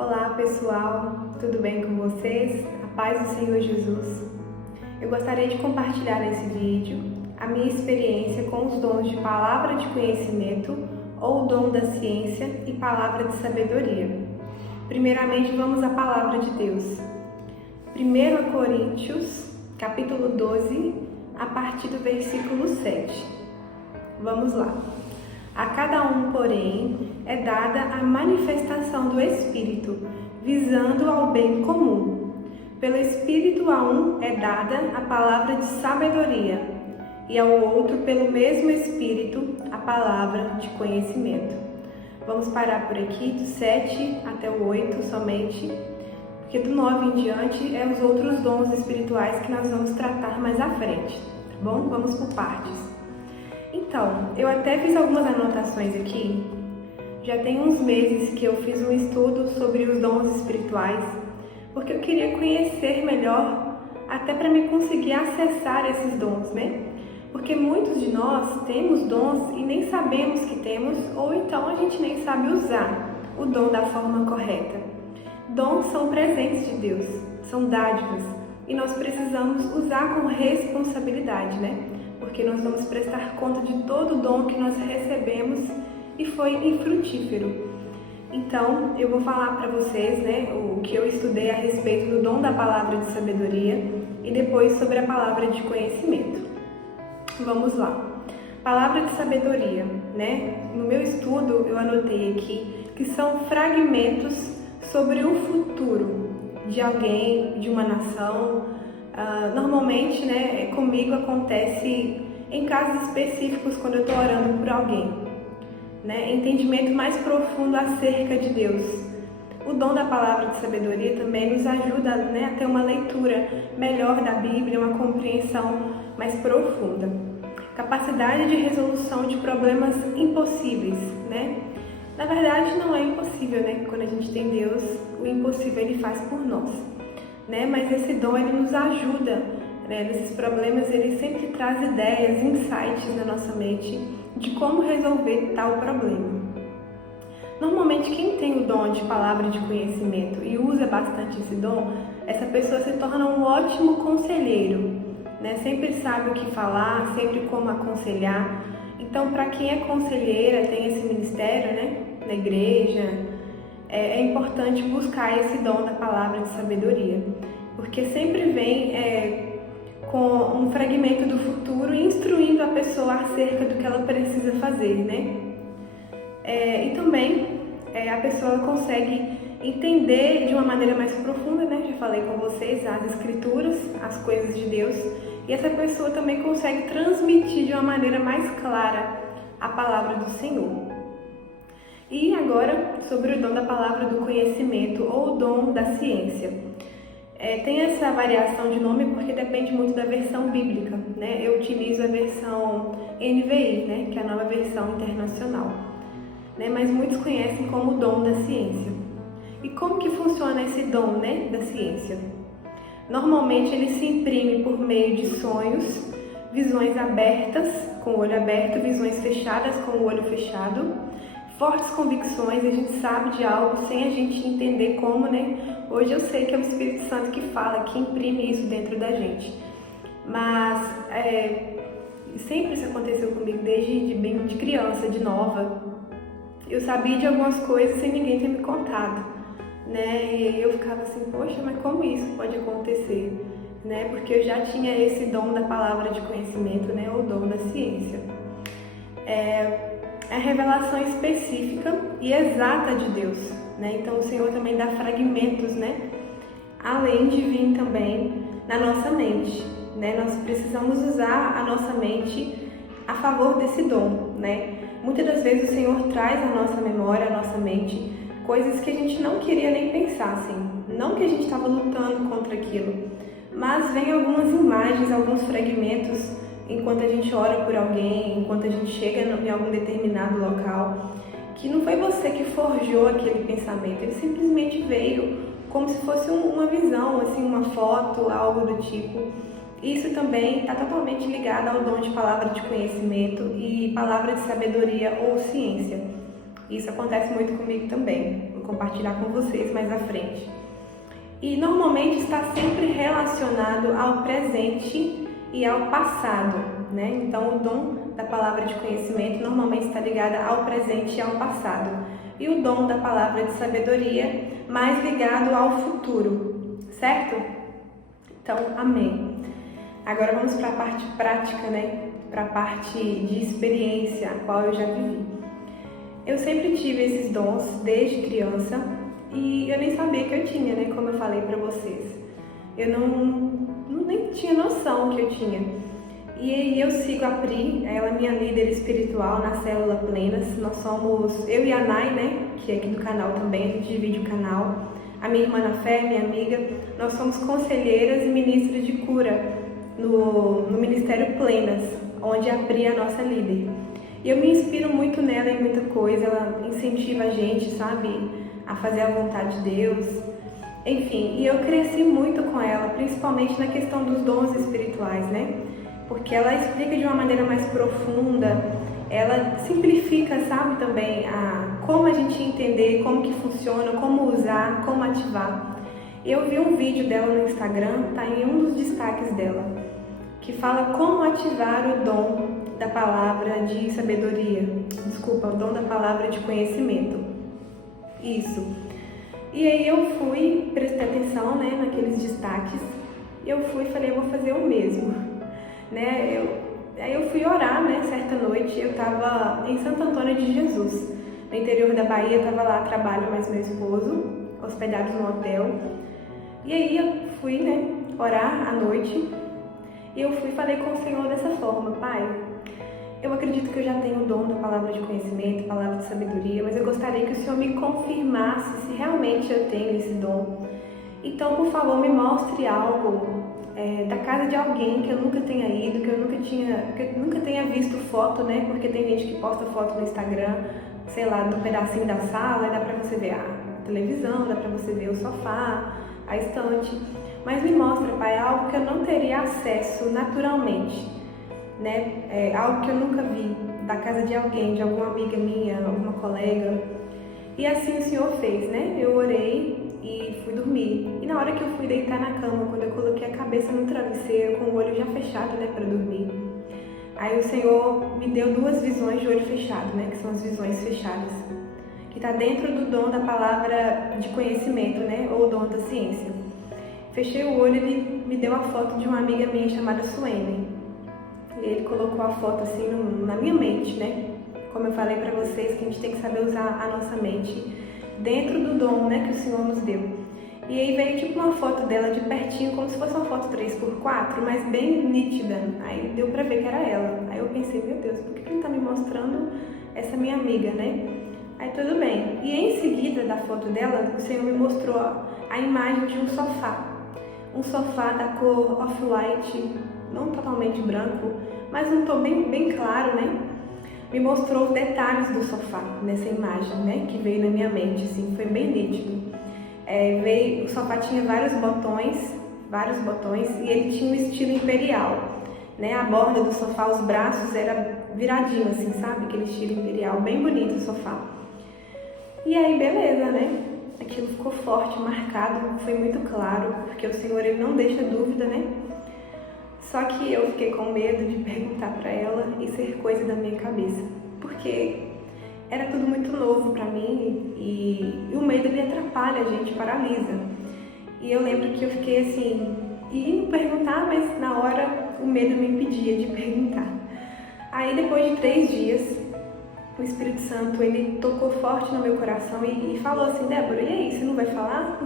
Olá pessoal, tudo bem com vocês? A paz do Senhor Jesus. Eu gostaria de compartilhar nesse vídeo a minha experiência com os dons de palavra de conhecimento ou dom da ciência e palavra de sabedoria. Primeiramente vamos à palavra de Deus. 1 Coríntios, capítulo 12, a partir do versículo 7. Vamos lá. A cada um, porém, é dada a manifestação do Espírito, visando ao bem comum. Pelo Espírito a um é dada a palavra de sabedoria, e ao outro, pelo mesmo Espírito, a palavra de conhecimento. Vamos parar por aqui, do 7 até o 8 somente, porque do 9 em diante é os outros dons espirituais que nós vamos tratar mais à frente, tá bom? Vamos por partes. Então, eu até fiz algumas anotações aqui. Já tem uns meses que eu fiz um estudo sobre os dons espirituais, porque eu queria conhecer melhor, até para me conseguir acessar esses dons, né? Porque muitos de nós temos dons e nem sabemos que temos, ou então a gente nem sabe usar o dom da forma correta. Dons são presentes de Deus, são dádivas, e nós precisamos usar com responsabilidade, né? Porque nós vamos prestar conta de todo o dom que nós recebemos e foi infrutífero. Então, eu vou falar para vocês, né, o que eu estudei a respeito do dom da palavra de sabedoria e depois sobre a palavra de conhecimento. Vamos lá. Palavra de sabedoria, né? No meu estudo, eu anotei aqui que são fragmentos sobre o futuro de alguém, de uma nação. Normalmente, né, comigo acontece em casos específicos quando eu estou orando por alguém, né, entendimento mais profundo acerca de Deus. O dom da palavra de sabedoria também nos ajuda, né, a ter uma leitura melhor da Bíblia, uma compreensão mais profunda. Capacidade de resolução de problemas impossíveis, né? Na verdade, não é impossível, né? Quando a gente tem Deus, o impossível Ele faz por nós. Né? Mas esse dom ele nos ajuda, né? Nesses problemas, ele sempre traz ideias, insights na nossa mente de como resolver tal problema. Normalmente quem tem o dom de palavra de conhecimento e usa bastante esse dom, essa pessoa se torna um ótimo conselheiro, né? Sempre sabe o que falar, sempre como aconselhar. Então, para quem é conselheira, tem esse ministério, né? Na igreja, é importante buscar esse dom da palavra de sabedoria, porque sempre vem com um fragmento do futuro instruindo a pessoa acerca do que ela precisa fazer, né? E também a pessoa consegue entender de uma maneira mais profunda, né? Já falei com vocês, as escrituras, as coisas de Deus, e essa pessoa também consegue transmitir de uma maneira mais clara a palavra do Senhor. E agora, sobre o dom da palavra do conhecimento ou o dom da ciência. Tem essa variação de nome porque depende muito da versão bíblica, né? Eu utilizo a versão NVI, né? Que é a nova versão internacional, né? Mas muitos conhecem como o dom da ciência. E como que funciona esse dom, né? Da ciência? Normalmente ele se imprime por meio de sonhos, visões abertas, com o olho aberto, visões fechadas, com o olho fechado, fortes convicções, a gente sabe de algo sem a gente entender como, né? Hoje eu sei que é o Espírito Santo que fala, que imprime isso dentro da gente. Mas sempre isso aconteceu comigo, desde bem de criança, de nova. Eu sabia de algumas coisas sem ninguém ter me contado, né? E eu ficava assim, poxa, mas como isso pode acontecer? Né? Porque eu já tinha esse dom da palavra de conhecimento, né? O dom da ciência. É a revelação específica e exata de Deus, né? Então o Senhor também dá fragmentos, né? Além de vir também na nossa mente, né? Nós precisamos usar a nossa mente a favor desse dom, né? Muitas das vezes o Senhor traz à nossa memória, à nossa mente, coisas que a gente não queria nem pensar, assim. Não que a gente estava lutando contra aquilo, mas vem algumas imagens, alguns fragmentos enquanto a gente ora por alguém, enquanto a gente chega em algum determinado local, que não foi você que forjou aquele pensamento, ele simplesmente veio como se fosse uma visão, assim, uma foto, algo do tipo. Isso também está totalmente ligado ao dom de palavra de conhecimento e palavra de sabedoria ou ciência. Isso acontece muito comigo também. compartilhar com vocês mais à frente. E normalmente está sempre relacionado ao presente e ao passado, né? Então o dom da palavra de conhecimento normalmente está ligado ao presente e ao passado. E o dom da palavra de sabedoria mais ligado ao futuro, certo? Então, amém. Agora vamos para a parte prática, né? Para a parte de experiência, a qual eu já vivi. Eu sempre tive esses dons desde criança e eu nem sabia que eu tinha, né? Como eu falei para vocês. Eu nem tinha noção que eu tinha. E aí eu sigo a Pri, ela é minha líder espiritual na Célula Plenas. Nós somos, eu e a Nai, né? Que é aqui do canal também, a gente divide o canal. A minha irmã na fé, minha amiga, nós somos conselheiras e ministras de cura no Ministério Plenas, onde a Pri é a nossa líder. E eu me inspiro muito nela em muita coisa, ela incentiva a gente, sabe, a fazer a vontade de Deus. Enfim, e eu cresci muito com ela, principalmente na questão dos dons espirituais, né? Porque ela explica de uma maneira mais profunda, ela simplifica, sabe, também como a gente entender, como que funciona, como usar, como ativar. Eu vi um vídeo dela no Instagram, tá em um dos destaques dela, que fala como ativar o dom da palavra de sabedoria, o dom da palavra de conhecimento. Isso. E aí eu fui, prestei atenção, né, naqueles destaques, e eu fui e falei, eu vou fazer o mesmo, né? Aí eu fui orar, né, certa noite, eu estava em Santo Antônio de Jesus, no interior da Bahia, estava lá a trabalho, mais meu esposo, hospedados no hotel. E aí eu fui, né, orar à noite, e eu fui e falei com o Senhor dessa forma, Pai, eu acredito que eu já tenho o dom da palavra de conhecimento, palavra de sabedoria, mas eu gostaria que o Senhor me confirmasse se realmente eu tenho esse dom. Então, por favor, me mostre algo da casa de alguém que eu nunca tenha ido, que eu nunca tenha visto foto, né? Porque tem gente que posta foto no Instagram, sei lá, num pedacinho da sala, e dá pra você ver a televisão, dá pra você ver o sofá, a estante. Mas me mostra, Pai, algo que eu não teria acesso naturalmente, né? Algo que eu nunca vi, da casa de alguém, de alguma amiga minha, alguma colega. E assim o Senhor fez, né? Eu orei e fui dormir. E na hora que eu fui deitar na cama, quando eu coloquei a cabeça no travesseiro, com o olho já fechado, né, para dormir, aí o Senhor me deu 2 visões de olho fechado, né, que são as visões fechadas, que está dentro do dom da palavra de conhecimento, né, ou dom da ciência. Fechei o olho e ele me deu a foto de uma amiga minha chamada Suene. E ele colocou a foto assim na minha mente, né? Como eu falei para vocês, que a gente tem que saber usar a nossa mente dentro do dom, né, que o Senhor nos deu. E aí veio tipo uma foto dela de pertinho, como se fosse uma foto 3x4, mas bem nítida. Aí deu pra ver que era ela. Aí eu pensei, meu Deus, por que ele tá me mostrando essa minha amiga, né? Aí tudo bem. E em seguida da foto dela, o Senhor me mostrou a imagem de um sofá. Um sofá da cor off-white, não totalmente branco, mas um tom bem claro, né? Me mostrou os detalhes do sofá nessa imagem, né? Que veio na minha mente, assim, foi bem nítido. O sofá tinha vários botões, e ele tinha um estilo imperial, né? A borda do sofá, os braços era viradinho, assim, sabe? Aquele estilo imperial, bem bonito o sofá. E aí, beleza, né? Aquilo ficou forte, marcado, foi muito claro, porque o Senhor, ele não deixa dúvida, né? Só que eu fiquei com medo de perguntar para ela e ser coisa da minha cabeça, porque era tudo muito novo para mim e o medo, ele atrapalha a gente, paralisa. E eu lembro que eu fiquei assim, indo perguntar, mas na hora o medo me impedia de perguntar. Aí depois de 3 dias, o Espírito Santo, ele tocou forte no meu coração e falou assim, Débora, e aí, você não vai falar?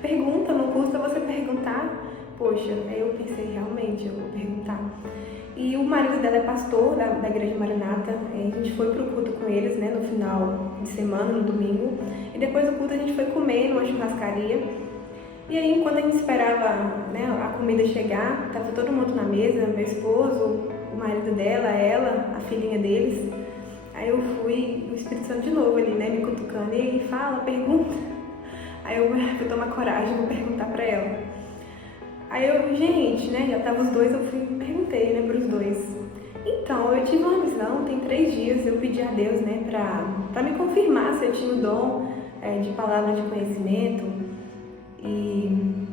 Pergunta, não custa você perguntar. Poxa, aí eu pensei, realmente, eu vou perguntar. E o marido dela é pastor da Igreja Maranata, a gente foi pro culto com eles, né, no final de semana, no domingo, e depois do culto a gente foi comer numa churrascaria. E aí, quando a gente esperava, né, a comida chegar, tava todo mundo na mesa, meu esposo, o marido dela, ela, a filhinha deles. Aí eu fui, o Espírito Santo de novo ali, né, me cutucando, e aí, fala, pergunta. Aí eu fui tomar coragem, vou perguntar pra ela. Aí eu, gente, né, já tava os dois, eu perguntei, né, pros dois. Então, eu tive uma visão, tem 3 dias, eu pedi a Deus, né, pra me confirmar se eu tinha o dom de palavra de conhecimento e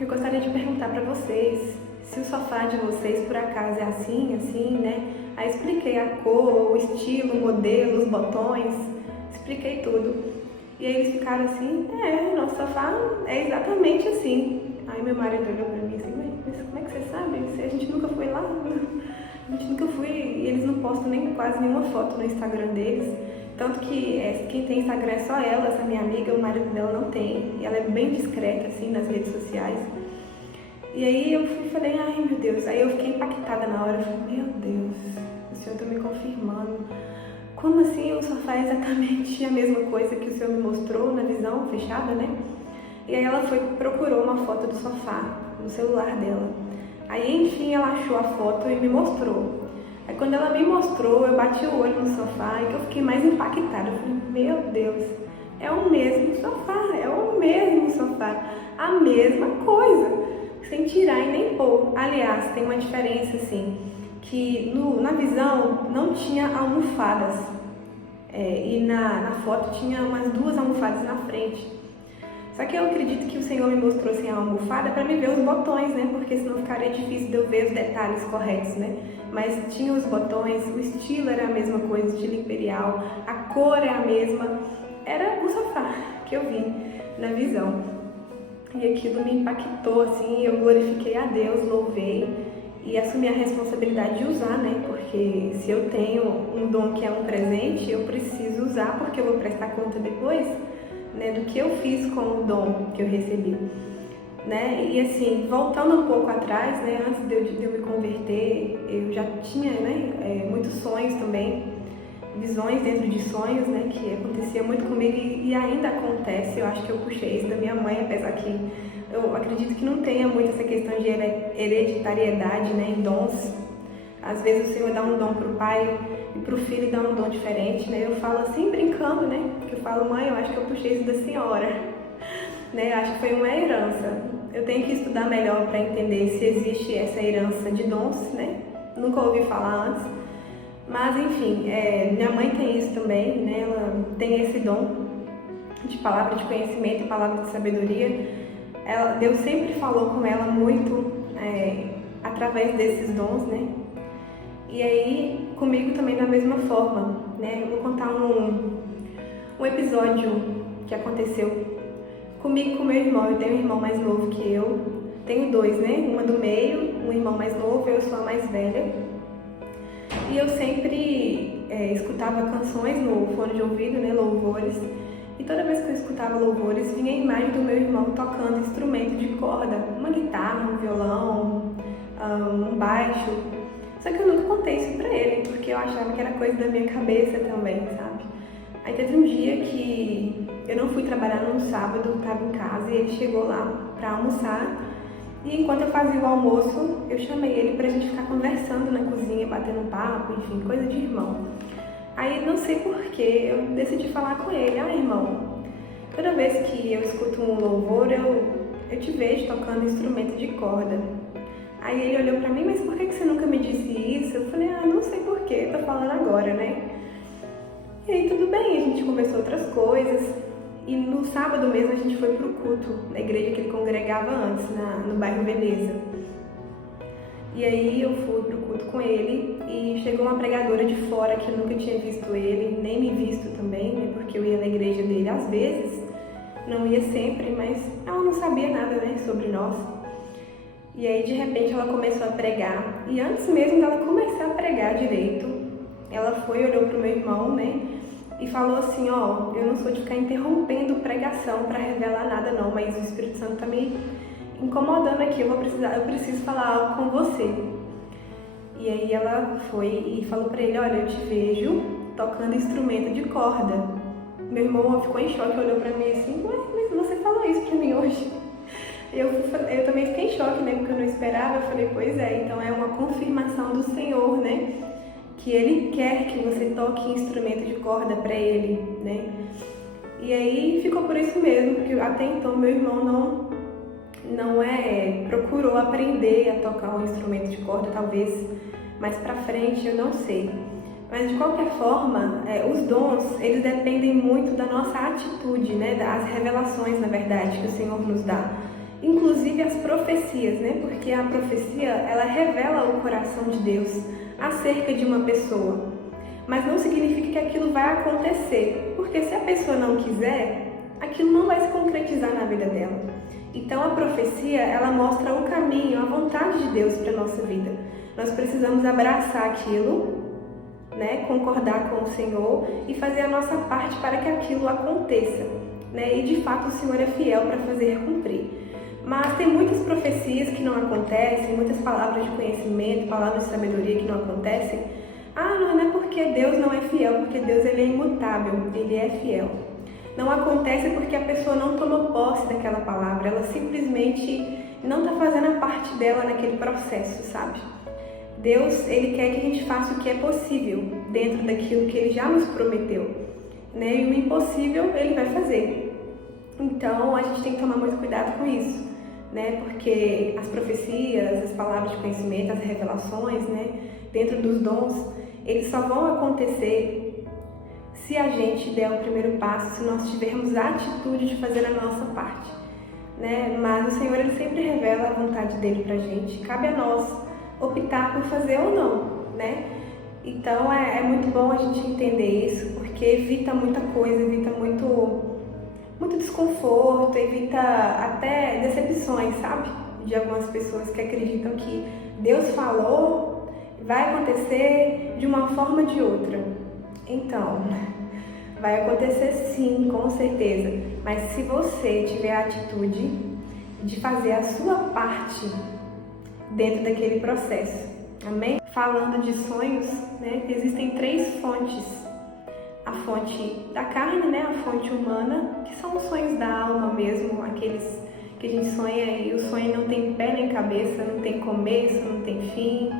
eu gostaria de perguntar para vocês se o sofá de vocês por acaso é assim, né? Aí expliquei a cor, o estilo, o modelo, os botões, expliquei tudo. E aí eles ficaram assim, nosso sofá é exatamente assim. Aí meu marido olhou pra mim assim, mas como é que você sabe? Se a gente nunca foi lá, a gente nunca foi, e eles não postam nem quase nenhuma foto no Instagram deles. Tanto que quem tem Instagram é só ela, essa minha amiga, o marido dela não tem. E ela é bem discreta assim nas redes sociais. E aí eu falei, ai meu Deus, aí eu fiquei impactada na hora, eu falei, meu Deus, o Senhor tá me confirmando. Como assim o sofá é exatamente a mesma coisa que o Senhor me mostrou na visão fechada, né? E aí ela procurou uma foto do sofá no celular dela. Aí enfim ela achou a foto e me mostrou. Aí quando ela me mostrou, eu bati o olho no sofá e eu fiquei mais impactada. Eu falei, meu Deus, é o mesmo sofá, a mesma coisa, sem tirar e nem pôr. Aliás, tem uma diferença assim, que na visão não tinha almofadas e na foto tinha umas 2 almofadas na frente. Só que eu acredito que o Senhor me mostrou assim a almofada para me ver os botões, né? Porque senão ficaria difícil de eu ver os detalhes corretos, né? Mas tinha os botões, o estilo era a mesma coisa, o estilo imperial, a cor é a mesma. Era o sofá que eu vi na visão. E aquilo me impactou, assim, eu glorifiquei a Deus, louvei e assumi a responsabilidade de usar, né? Porque se eu tenho um dom que é um presente, eu preciso usar porque eu vou prestar conta depois, né, do que eu fiz com o dom que eu recebi, né? E assim, voltando um pouco atrás, né, antes de eu me converter, eu já tinha, né, muitos sonhos também, visões dentro de sonhos, né, que acontecia muito comigo e ainda acontece. Eu acho que eu puxei isso da minha mãe, apesar que eu acredito que não tenha muito essa questão de hereditariedade, né, em dons. Às vezes o Senhor dá um dom para o pai e para o filho dá um dom diferente, né? Eu falo assim brincando, né? Porque eu falo, mãe, eu acho que eu puxei isso da senhora, né? Eu acho que foi uma herança. Eu tenho que estudar melhor para entender se existe essa herança de dons, né? Nunca ouvi falar antes. Mas enfim, minha mãe tem isso também, né? Ela tem esse dom de palavra de conhecimento e palavra de sabedoria. Deus sempre falou com ela muito através desses dons, né? E aí, comigo também da mesma forma, né? Eu vou contar um episódio que aconteceu comigo e com meu irmão. Eu tenho um irmão mais novo que eu. Tenho 2, né? Uma do meio, um irmão mais novo, eu sou a mais velha. E eu sempre escutava canções no fone de ouvido, né? Louvores. E toda vez que eu escutava louvores, vinha a imagem do meu irmão tocando instrumento de corda. Uma guitarra, um violão, um baixo. Só que eu nunca contei isso pra ele, porque eu achava que era coisa da minha cabeça também, sabe? Aí teve um dia que eu não fui trabalhar num sábado, eu tava em casa e ele chegou lá pra almoçar. E enquanto eu fazia o almoço, eu chamei ele pra gente ficar conversando na cozinha, batendo papo, enfim, coisa de irmão. Aí não sei porquê, eu decidi falar com ele, irmão, toda vez que eu escuto um louvor, eu te vejo tocando instrumento de corda. Aí ele olhou pra mim, mas por que você nunca me disse isso? Eu falei, não sei porquê, tô falando agora, né? E aí tudo bem, a gente conversou outras coisas. E no sábado mesmo a gente foi pro culto, na igreja que ele congregava antes, no bairro Veneza. E aí eu fui pro culto com ele e chegou uma pregadora de fora que eu nunca tinha visto ele, nem me visto também, né? Porque eu ia na igreja dele às vezes, não ia sempre, mas ela não sabia nada, né, sobre nós. E aí, de repente, ela começou a pregar. E antes mesmo dela começar a pregar direito, ela foi, olhou pro meu irmão, né? E falou assim, eu não sou de ficar interrompendo pregação para revelar nada não, mas o Espírito Santo tá me incomodando aqui, eu preciso falar algo com você. E aí ela foi e falou para ele, olha, eu te vejo tocando instrumento de corda. Meu irmão ficou em choque, olhou para mim assim, mas você falou isso para mim hoje? Eu também fiquei em choque, né, porque eu não esperava. Eu falei, pois é, então é uma confirmação do Senhor, né, que Ele quer que você toque instrumento de corda para Ele, né. E aí ficou por isso mesmo, porque até então meu irmão não procurou aprender a tocar um instrumento de corda, talvez mais pra frente, eu não sei. Mas de qualquer forma, os dons, eles dependem muito da nossa atitude, né? Das revelações, na verdade, que o Senhor nos dá. Inclusive as profecias, né? Porque a profecia, ela revela o coração de Deus acerca de uma pessoa. Mas não significa que aquilo vai acontecer, porque se a pessoa não quiser, aquilo não vai se concretizar na vida dela. Então a profecia, ela mostra o caminho, a vontade de Deus para a nossa vida. Nós precisamos abraçar aquilo, né, concordar com o Senhor e fazer a nossa parte para que aquilo aconteça, né? E de fato o Senhor é fiel para fazer cumprir. Mas tem muitas profecias que não acontecem, muitas palavras de conhecimento, palavras de sabedoria que não acontecem. Não é porque Deus não é fiel, porque Deus ele é imutável, ele é fiel. Não acontece porque a pessoa não tomou posse daquela palavra, ela simplesmente não está fazendo a parte dela naquele processo, sabe? Deus, ele quer que a gente faça o que é possível dentro daquilo que ele já nos prometeu, né? E o impossível ele vai fazer. Então a gente tem que tomar muito cuidado com isso, né? Porque as profecias, as palavras de conhecimento, as revelações, né? Dentro dos dons, eles só vão acontecer se a gente der o primeiro passo, se nós tivermos a atitude de fazer a nossa parte, né? Mas o Senhor ele sempre revela a vontade dele pra gente. Cabe a nós optar por fazer ou não, né? Então é muito bom a gente entender isso, porque evita muita coisa, evita muito desconforto, evita até decepções, sabe? De algumas pessoas que acreditam que Deus falou, vai acontecer de uma forma ou de outra. Então, vai acontecer sim, com certeza, mas se você tiver a atitude de fazer a sua parte dentro daquele processo, amém? Falando de sonhos, né, existem 3 fontes. A fonte da carne, né, a fonte humana, que são os sonhos da alma mesmo, aqueles que a gente sonha e o sonho não tem pé nem cabeça, não tem começo, não tem fim.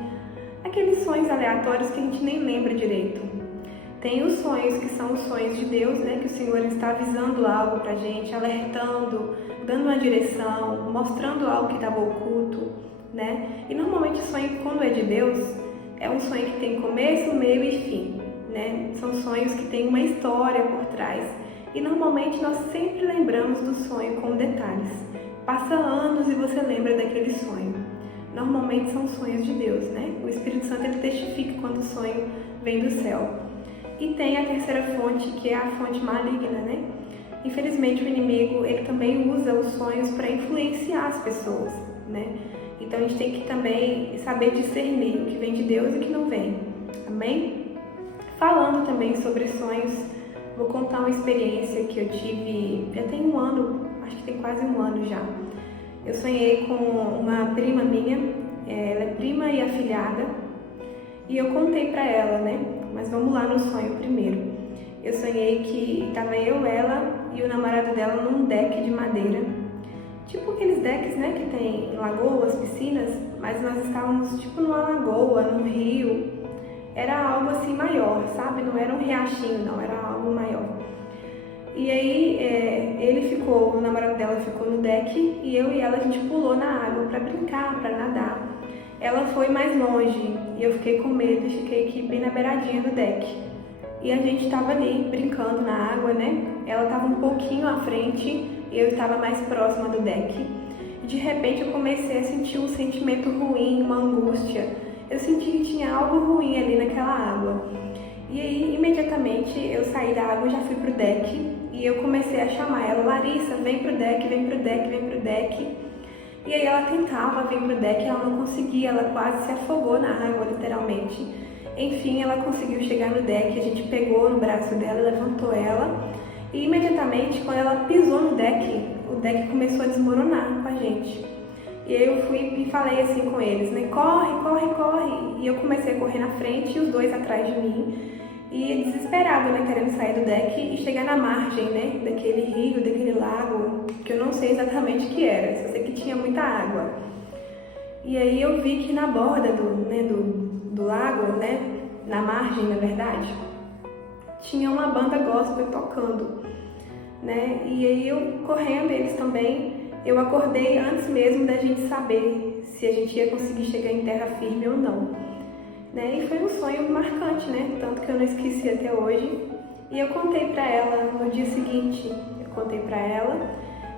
Aqueles sonhos aleatórios que a gente nem lembra direito. Tem os sonhos que são os sonhos de Deus, né, que o Senhor está avisando algo pra gente, alertando, dando uma direção, mostrando algo que estava oculto, né? E normalmente o sonho, quando é de Deus, é um sonho que tem começo, meio e fim, né? São sonhos que têm uma história por trás. E normalmente nós sempre lembramos do sonho com detalhes. Passa anos e você lembra daquele sonho. Normalmente são sonhos de Deus, né? O Espírito Santo ele testifica quando o sonho vem do céu. E tem a terceira fonte, que é a fonte maligna, né? Infelizmente o inimigo ele também usa os sonhos para influenciar as pessoas, né? Então a gente tem que também saber discernir o que vem de Deus e o que não vem. Amém? Falando também sobre sonhos, vou contar uma experiência que eu tive, já tem um ano, acho que tem quase um ano já. Eu sonhei com uma prima minha, ela é prima e afilhada, e eu contei pra ela, né? Mas vamos lá no sonho primeiro. Eu sonhei que estava eu, ela e o namorado dela num deck de madeira, tipo aqueles decks, né, que tem lagoas, piscinas, mas nós estávamos tipo numa lagoa, num rio. Era algo assim maior, sabe? Não era um riachinho, não, era algo maior. E aí o namorado dela ficou no deck e eu e ela a gente pulou na água para brincar, para nadar. Ela foi mais longe e eu fiquei com medo e fiquei aqui bem na beiradinha do deck. E a gente estava ali brincando na água, né? Ela estava um pouquinho à frente e eu estava mais próxima do deck. E de repente eu comecei a sentir um sentimento ruim, uma angústia. Eu senti que tinha algo ruim ali naquela água. E aí, imediatamente, eu saí da água e já fui pro deck. E eu comecei a chamar ela, Larissa, vem pro deck, vem pro deck, vem pro deck. E aí ela tentava vir pro deck e ela não conseguia, ela quase se afogou na água, literalmente. Enfim, ela conseguiu chegar no deck, a gente pegou no braço dela, levantou ela. E imediatamente, quando ela pisou no deck, o deck começou a desmoronar com a gente. E aí eu fui e falei assim com eles, né? Corre, corre, corre. E eu comecei a correr na frente e os dois atrás de mim. E desesperado, né? Querendo sair do deck e chegar na margem, né? Daquele rio, daquele lago, que eu não sei exatamente o que era. Só sei que tinha muita água. E aí eu vi que na borda do lago, né? Na margem, na verdade, tinha uma banda gospel tocando, né? E aí eu correndo, eles também. Eu acordei antes mesmo da gente saber se a gente ia conseguir chegar em terra firme ou não. né? E foi um sonho marcante, né? Tanto que eu não esqueci até hoje. E eu contei pra ela no dia seguinte,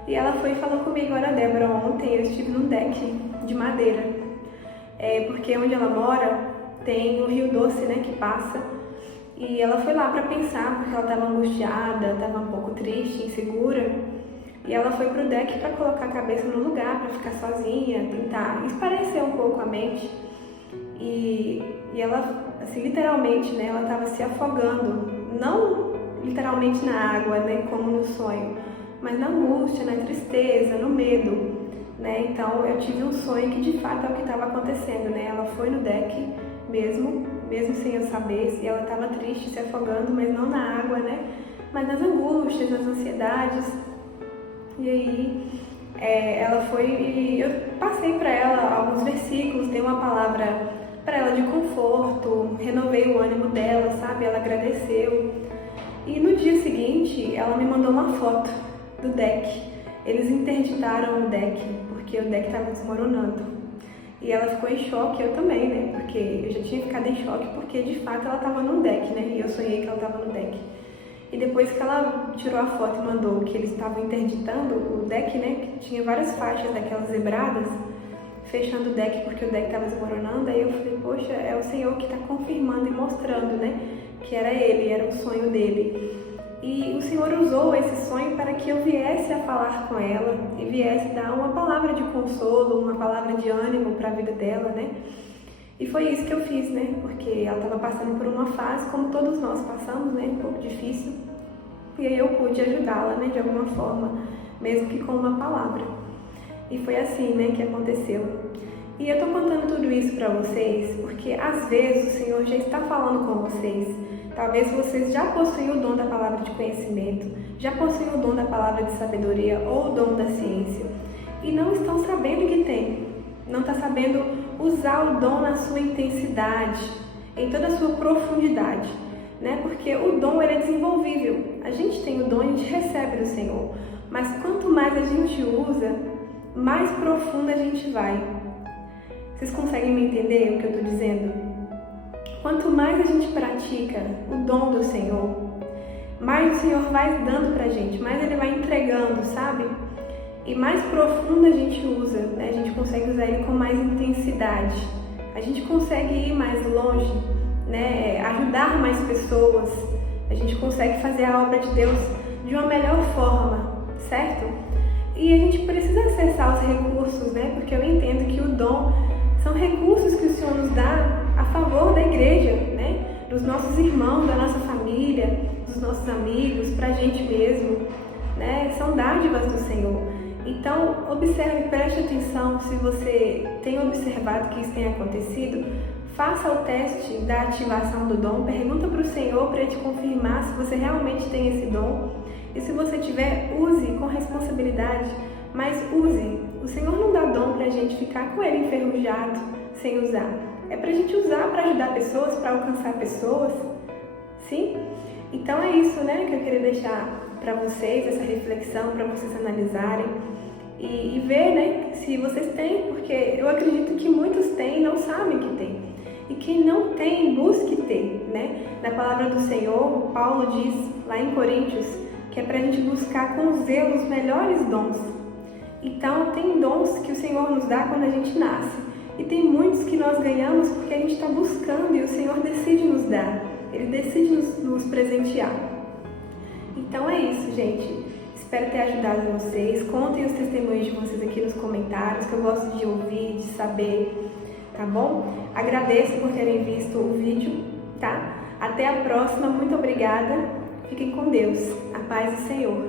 e ela foi e falou comigo: olha, Débora, ontem eu estive num deck de madeira, porque onde ela mora tem o Rio Doce, né, que passa, e ela foi lá pra pensar, porque ela estava angustiada, estava um pouco triste, insegura, e ela foi pro deck para colocar a cabeça no lugar, para ficar sozinha, tentar espairecer um pouco a mente. E ela, assim, literalmente, né, ela estava se afogando, não literalmente na água, né, como no sonho, mas na angústia, na tristeza, no medo, né? Então eu tive um sonho que de fato é o que estava acontecendo, né? Ela foi no deck mesmo sem eu saber, se ela estava triste, se afogando, mas não na água, né? Mas nas angústias, nas ansiedades. E aí ela foi e eu passei para ela alguns versículos, dei uma palavra para ela de conforto, renovei o ânimo dela, sabe? Ela agradeceu. E no dia seguinte, ela me mandou uma foto do deck. Eles interditaram o deck, porque o deck estava desmoronando. E ela ficou em choque, eu também, né? Porque eu já tinha ficado em choque, porque de fato ela estava no deck, né? E eu sonhei que ela estava no deck. E depois que ela tirou a foto e mandou que eles estavam interditando o deck, né? Que tinha várias faixas daquelas zebradas, fechando o deck porque o deck estava desmoronando. Aí eu falei, poxa, é o Senhor que está confirmando e mostrando, né? Que era ele, era o sonho dele. E o Senhor usou esse sonho para que eu viesse a falar com ela e viesse dar uma palavra de consolo, uma palavra de ânimo para a vida dela, né? E foi isso que eu fiz, né? Porque ela estava passando por uma fase, como todos nós passamos, né? Um pouco difícil. E aí eu pude ajudá-la, né? De alguma forma, mesmo que com uma palavra. E foi assim, né? Que aconteceu. E eu tô contando tudo isso para vocês porque às vezes o Senhor já está falando com vocês. Talvez vocês já possuem o dom da palavra de conhecimento, já possuem o dom da palavra de sabedoria ou o dom da ciência e não estão sabendo que tem. Não está sabendo usar o dom na sua intensidade, em toda a sua profundidade, né? Porque o dom ele é desenvolvível. A gente tem o dom, a gente recebe do Senhor, mas quanto mais a gente usa, mais profundo a gente vai. Vocês conseguem me entender o que eu estou dizendo? Quanto mais a gente pratica o dom do Senhor, mais o Senhor vai dando pra gente, mais Ele vai entregando, sabe? E mais profundo a gente usa, né? A gente consegue usar ele com mais intensidade. A gente consegue ir mais longe, né? Ajudar mais pessoas. A gente consegue fazer a obra de Deus de uma melhor forma, certo? E a gente precisa acessar os recursos, né? Porque eu entendo que o dom são recursos que o Senhor nos dá a favor da igreja, né? Dos nossos irmãos, da nossa família, dos nossos amigos, pra gente mesmo, né? São dádivas do Senhor. Então, observe, preste atenção se você tem observado que isso tem acontecido. Faça o teste da ativação do dom, pergunta para o Senhor para Ele te confirmar se você realmente tem esse dom. E se você tiver, use com responsabilidade, mas use. O Senhor não dá dom para a gente ficar com ele enferrujado, sem usar. É para a gente usar para ajudar pessoas, para alcançar pessoas. Sim? Então é isso, né, que eu queria deixar para vocês, essa reflexão, para vocês analisarem e ver, né, se vocês têm, porque eu acredito que muitos têm e não sabem que têm. E quem não tem, busque ter, né? Na palavra do Senhor, Paulo diz lá em Coríntios que é para a gente buscar com zelo os melhores dons. Então, tem dons que o Senhor nos dá quando a gente nasce. E tem muitos que nós ganhamos porque a gente está buscando e o Senhor decide nos dar. Ele decide nos presentear. Então é isso, gente. Espero ter ajudado vocês. Contem os testemunhos de vocês aqui nos comentários, que eu gosto de ouvir, de saber, tá bom? Agradeço por terem visto o vídeo, tá? Até a próxima. Muito obrigada. Fiquem com Deus. A paz do Senhor.